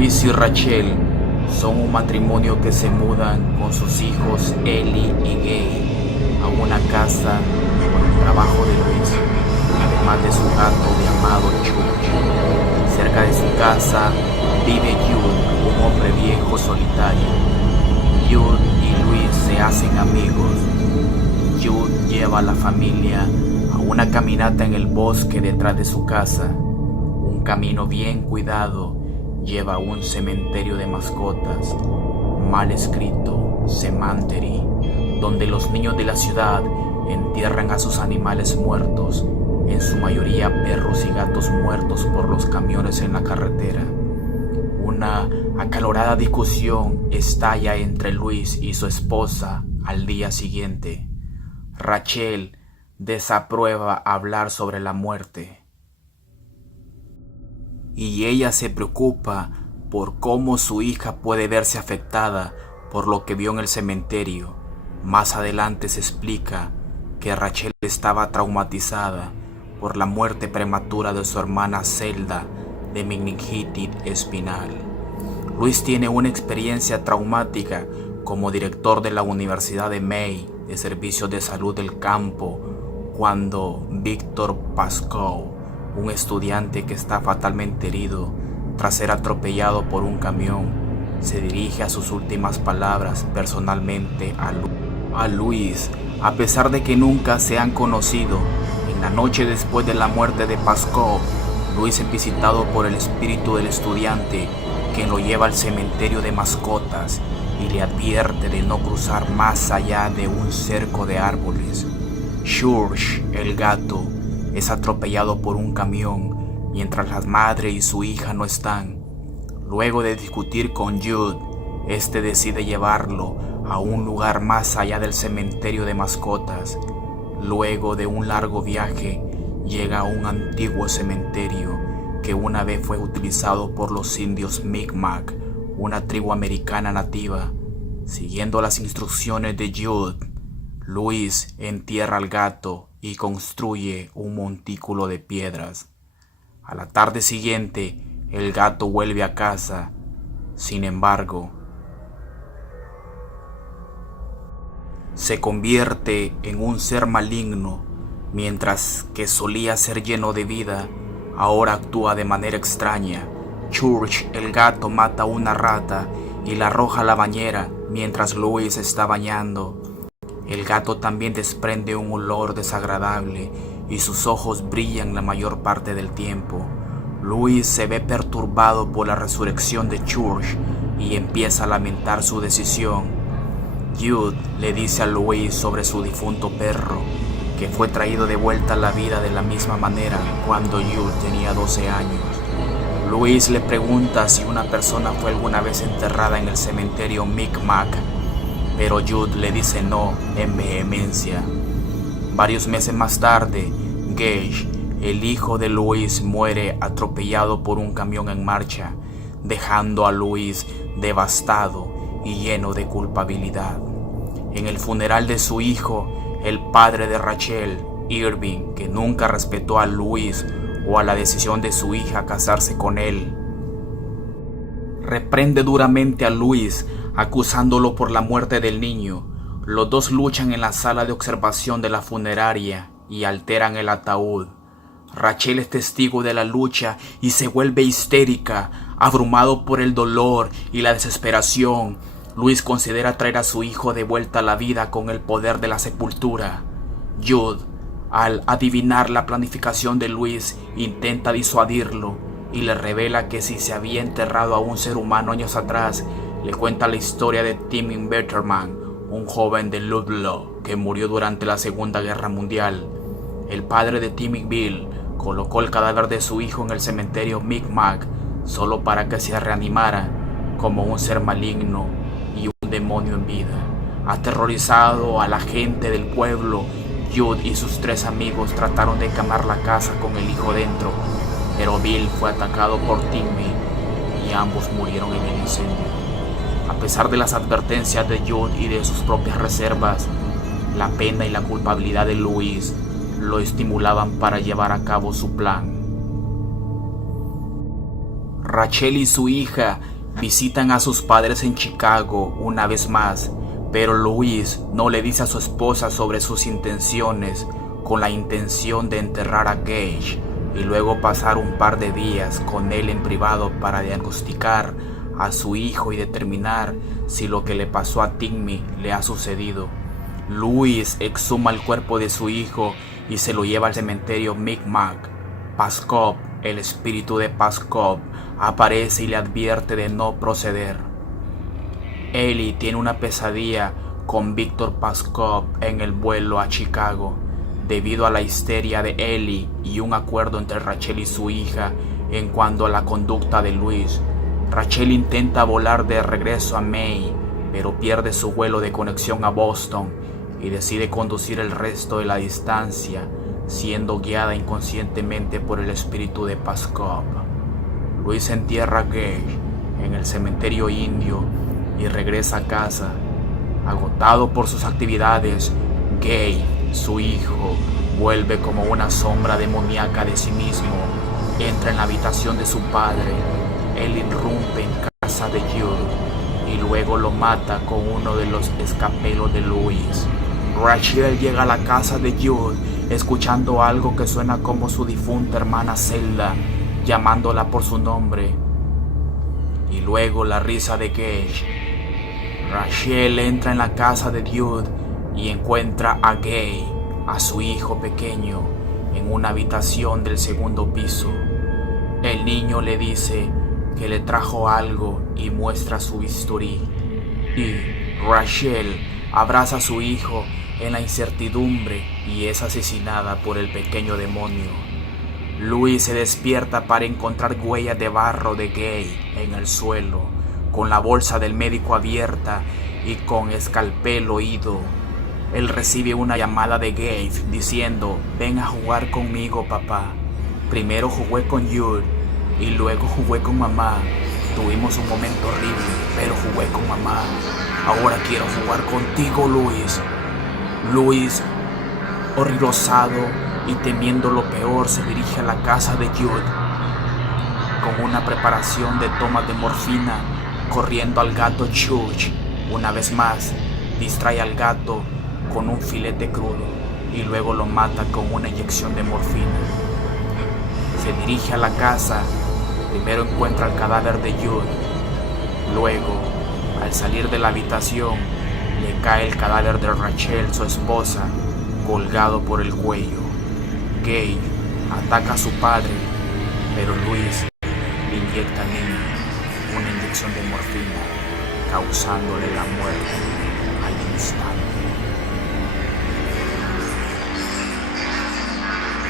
Luis y Rachel son un matrimonio que se mudan con sus hijos Ellie y Gay a una casa por el trabajo de Luis, además de su gato llamado Chuck. Cerca de su casa vive Jude, un hombre viejo solitario. Jude y Luis se hacen amigos. Jude lleva a la familia a una caminata en el bosque detrás de su casa. Un camino bien cuidado lleva a un cementerio de mascotas, mal escrito cemetery, donde los niños de la ciudad entierran a sus animales muertos, en su mayoría perros y gatos muertos por los camiones en la carretera. Una acalorada discusión estalla entre Luis y su esposa al día siguiente. Rachel desaprueba hablar sobre la muerte y ella se preocupa por cómo su hija puede verse afectada por lo que vio en el cementerio. Más adelante se explica que Rachel estaba traumatizada por la muerte prematura de su hermana Zelda de meningitis espinal. Luis tiene una experiencia traumática como director de la Universidad de Maine de Servicios de Salud del Campo cuando Víctor Pascoe, un estudiante que está fatalmente herido tras ser atropellado por un camión, se dirige a sus últimas palabras personalmente a Luis. A pesar de que nunca se han conocido, en la noche después de la muerte de Pascoe, Luis es visitado por el espíritu del estudiante, quien lo lleva al cementerio de mascotas y le advierte de no cruzar más allá de un cerco de árboles. George, el gato, es atropellado por un camión mientras la madre y su hija no están. Luego de discutir con Jude, este decide llevarlo a un lugar más allá del cementerio de mascotas. Luego de un largo viaje, llega a un antiguo cementerio que una vez fue utilizado por los indios Mi'kmaq, una tribu americana nativa. Siguiendo las instrucciones de Jude, Luis entierra al gato y construye un montículo de piedras. A la tarde siguiente, el gato vuelve a casa. Sin embargo, se convierte en un ser maligno. Mientras que solía ser lleno de vida, ahora actúa de manera extraña. Church, el gato, mata a una rata y la arroja a la bañera mientras Luis está bañando. El gato también desprende un olor desagradable y sus ojos brillan la mayor parte del tiempo. Luis se ve perturbado por la resurrección de Church y empieza a lamentar su decisión. Jude le dice a Luis sobre su difunto perro, que fue traído de vuelta a la vida de la misma manera cuando Jude tenía 12 años. Luis le pregunta si una persona fue alguna vez enterrada en el cementerio Mi'kmaq, pero Jude le dice no en vehemencia. Varios meses más tarde, Gage, el hijo de Luis, muere atropellado por un camión en marcha, dejando a Luis devastado y lleno de culpabilidad. En el funeral de su hijo, el padre de Rachel, Irving, que nunca respetó a Luis o a la decisión de su hija casarse con él, reprende duramente a Luis, acusándolo por la muerte del niño. Los dos luchan en la sala de observación de la funeraria y alteran el ataúd. Rachel es testigo de la lucha y se vuelve histérica, abrumado por el dolor y la desesperación. Luis considera traer a su hijo de vuelta a la vida con el poder de la sepultura. Jude, al adivinar la planificación de Luis, intenta disuadirlo y le revela que si se había enterrado a un ser humano años atrás, le cuenta la historia de Timmy Betterman, un joven de Ludlow que murió durante la Segunda Guerra Mundial. El padre de Timmy Bill colocó el cadáver de su hijo en el cementerio Mi'kmaq solo para que se reanimara como un ser maligno y un demonio en vida. Aterrorizado a la gente del pueblo, Jude y sus 3 amigos trataron de quemar la casa con el hijo dentro, pero Bill fue atacado por Timmy y ambos murieron en el incendio. A pesar de las advertencias de Jude y de sus propias reservas, la pena y la culpabilidad de Luis lo estimulaban para llevar a cabo su plan. Rachel y su hija visitan a sus padres en Chicago una vez más, pero Louise no le dice a su esposa sobre sus intenciones, con la intención de enterrar a Gage y luego pasar un par de días con él en privado para diagnosticar a su hijo y determinar si lo que le pasó a Timmy le ha sucedido. Louise exhuma el cuerpo de su hijo y se lo lleva al cementerio Micmac. Paskov, el espíritu de Paskov, aparece y le advierte de no proceder. Ellie tiene una pesadilla con Víctor Paskov en el vuelo a Chicago, debido a la histeria de Ellie y un acuerdo entre Rachel y su hija en cuanto a la conducta de Louise. Rachel intenta volar de regreso a Maine, pero pierde su vuelo de conexión a Boston y decide conducir el resto de la distancia, siendo guiada inconscientemente por el espíritu de Paskov. Louise entierra a Gage en el cementerio indio y regresa a casa. Agotado por sus actividades, Gage, su hijo, vuelve como una sombra demoníaca de sí mismo. Entra en la habitación de su padre. Él irrumpe en casa de Jude y luego lo mata con uno de los escapelos de Louise. Rachel llega a la casa de Jude escuchando algo que suena como su difunta hermana Zelda, llamándola por su nombre, y luego la risa de Gage. Rachel entra en la casa de Jude y encuentra a Gage, a su hijo pequeño, en una habitación del segundo piso. El niño le dice que le trajo algo y muestra su bisturí, y Rachel abraza a su hijo en la incertidumbre y es asesinada por el pequeño demonio. Louise se despierta para encontrar huellas de barro de Gage en el suelo, con la bolsa del médico abierta y con escalpel oído. Él recibe una llamada de Gage diciendo: ven a jugar conmigo, papá. Primero jugué con Jude y luego jugué con mamá. Tuvimos un momento horrible, pero jugué con mamá. Ahora quiero jugar contigo, Louise. Louise, horrorizado y temiendo lo peor, se dirige a la casa de Jude con una preparación de tomas de morfina, corriendo al gato Chuch. Una vez más, distrae al gato con un filete crudo y luego lo mata con una inyección de morfina. Se dirige a la casa. Primero encuentra el cadáver de Jude. Luego, al salir de la habitación, le cae el cadáver de Rachel, su esposa, colgado por el cuello. Gage ataca a su padre, pero Louise le inyecta al niño una inyección de morfina, causándole la muerte al instante.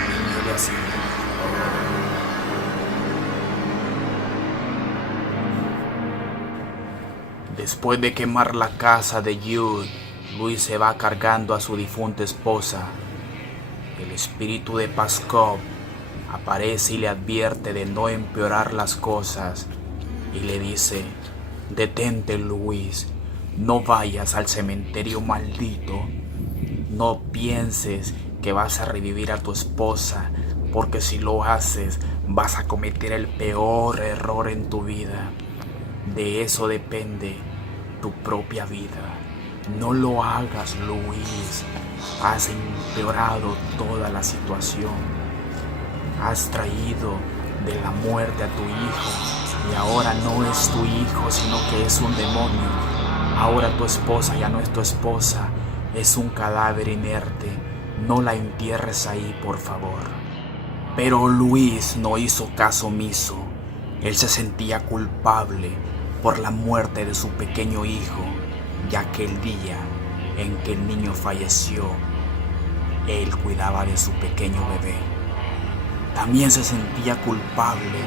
Y le así. Después de quemar la casa de Jude, Louise se va cargando a su difunta esposa. El espíritu de Paskov aparece y le advierte de no empeorar las cosas y le dice: detente, Louise, no vayas al cementerio maldito. No pienses que vas a revivir a tu esposa, porque si lo haces vas a cometer el peor error en tu vida. De eso depende tu propia vida. No lo hagas, Louise. Has empeorado toda la situación. Has traído de la muerte a tu hijo y ahora no es tu hijo, sino que es un demonio. Ahora tu esposa ya no es tu esposa, es un cadáver inerte. No la entierres ahí, por favor. Pero Louise no hizo caso omiso. Él se sentía culpable por la muerte de su pequeño hijo, ya que el día en que el niño falleció, él cuidaba de su pequeño bebé. También se sentía culpable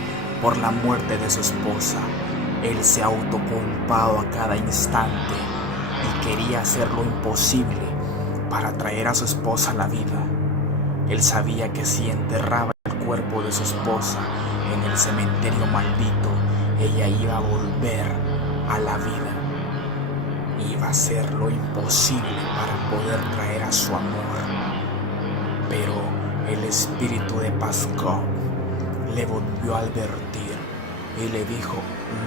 por la muerte de su esposa. Él se autoculpaba a cada instante y quería hacer lo imposible para traer a su esposa a la vida. Él sabía que si enterraba el cuerpo de su esposa en el cementerio maldito, ella iba a volver a la vida. Iba a hacer lo imposible para poder traer a su amor. Pero el espíritu de Paskov le volvió a advertir y le dijo: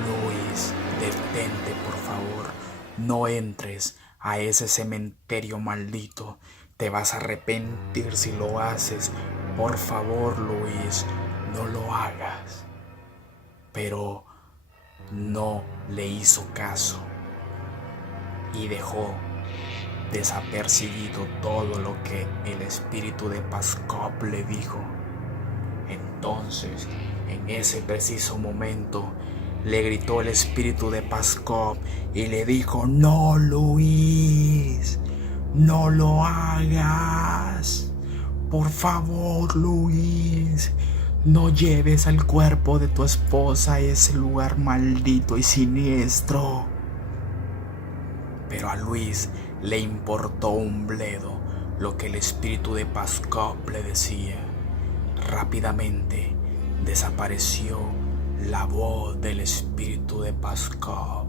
Luis, detente por favor, no entres a ese cementerio maldito, te vas a arrepentir si lo haces, por favor Luis, no lo hagas. Pero no le hizo caso y dejó desapercibido todo lo que el espíritu de Paskov le dijo. Entonces, en ese preciso momento, le gritó el espíritu de Paskov y le dijo: no, Luis, no lo hagas. Por favor, Luis, no lleves al cuerpo de tu esposa a ese lugar maldito y siniestro. Pero a Luis le importó un bledo lo que el espíritu de Paskov le decía. Rápidamente desapareció la voz del espíritu de Paskov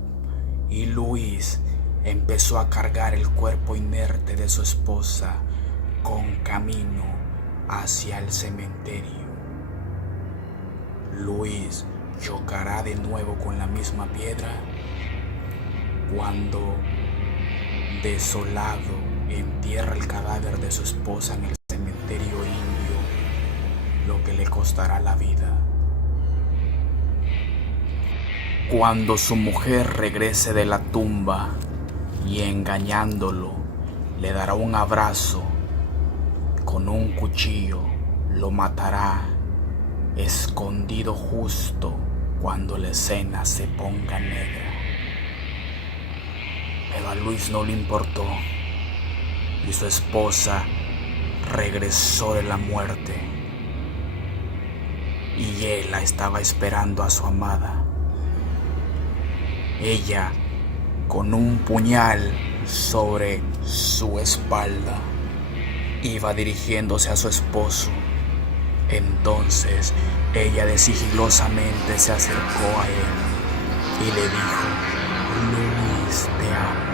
y Luis empezó a cargar el cuerpo inerte de su esposa con camino hacia el cementerio. Luis chocará de nuevo con la misma piedra cuando, desolado, entierra el cadáver de su esposa en el cementerio indio, lo que le costará la vida. Cuando su mujer regrese de la tumba y, engañándolo, le dará un abrazo con un cuchillo, lo matará escondido justo cuando la escena se ponga negra. Pero a Luis no le importó y su esposa regresó de la muerte y él la estaba esperando a su amada. Ella, con un puñal sobre su espalda, iba dirigiéndose a su esposo. Entonces ella sigilosamente se acercó a él y le dijo: Luis, te amo.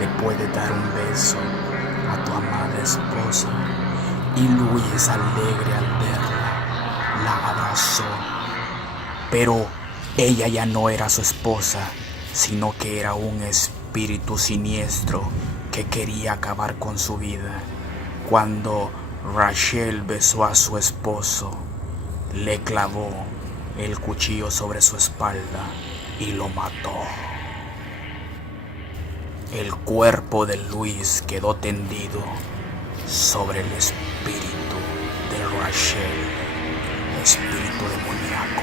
Le puede dar un beso a tu amada esposa. Y Luis, alegre al verla, la abrazó. Pero ella ya no era su esposa, sino que era un espíritu siniestro que quería acabar con su vida. Cuando Rachel besó a su esposo, le clavó el cuchillo sobre su espalda y lo mató. El cuerpo de Luis quedó tendido sobre el espíritu de Rachel, espíritu demoníaco.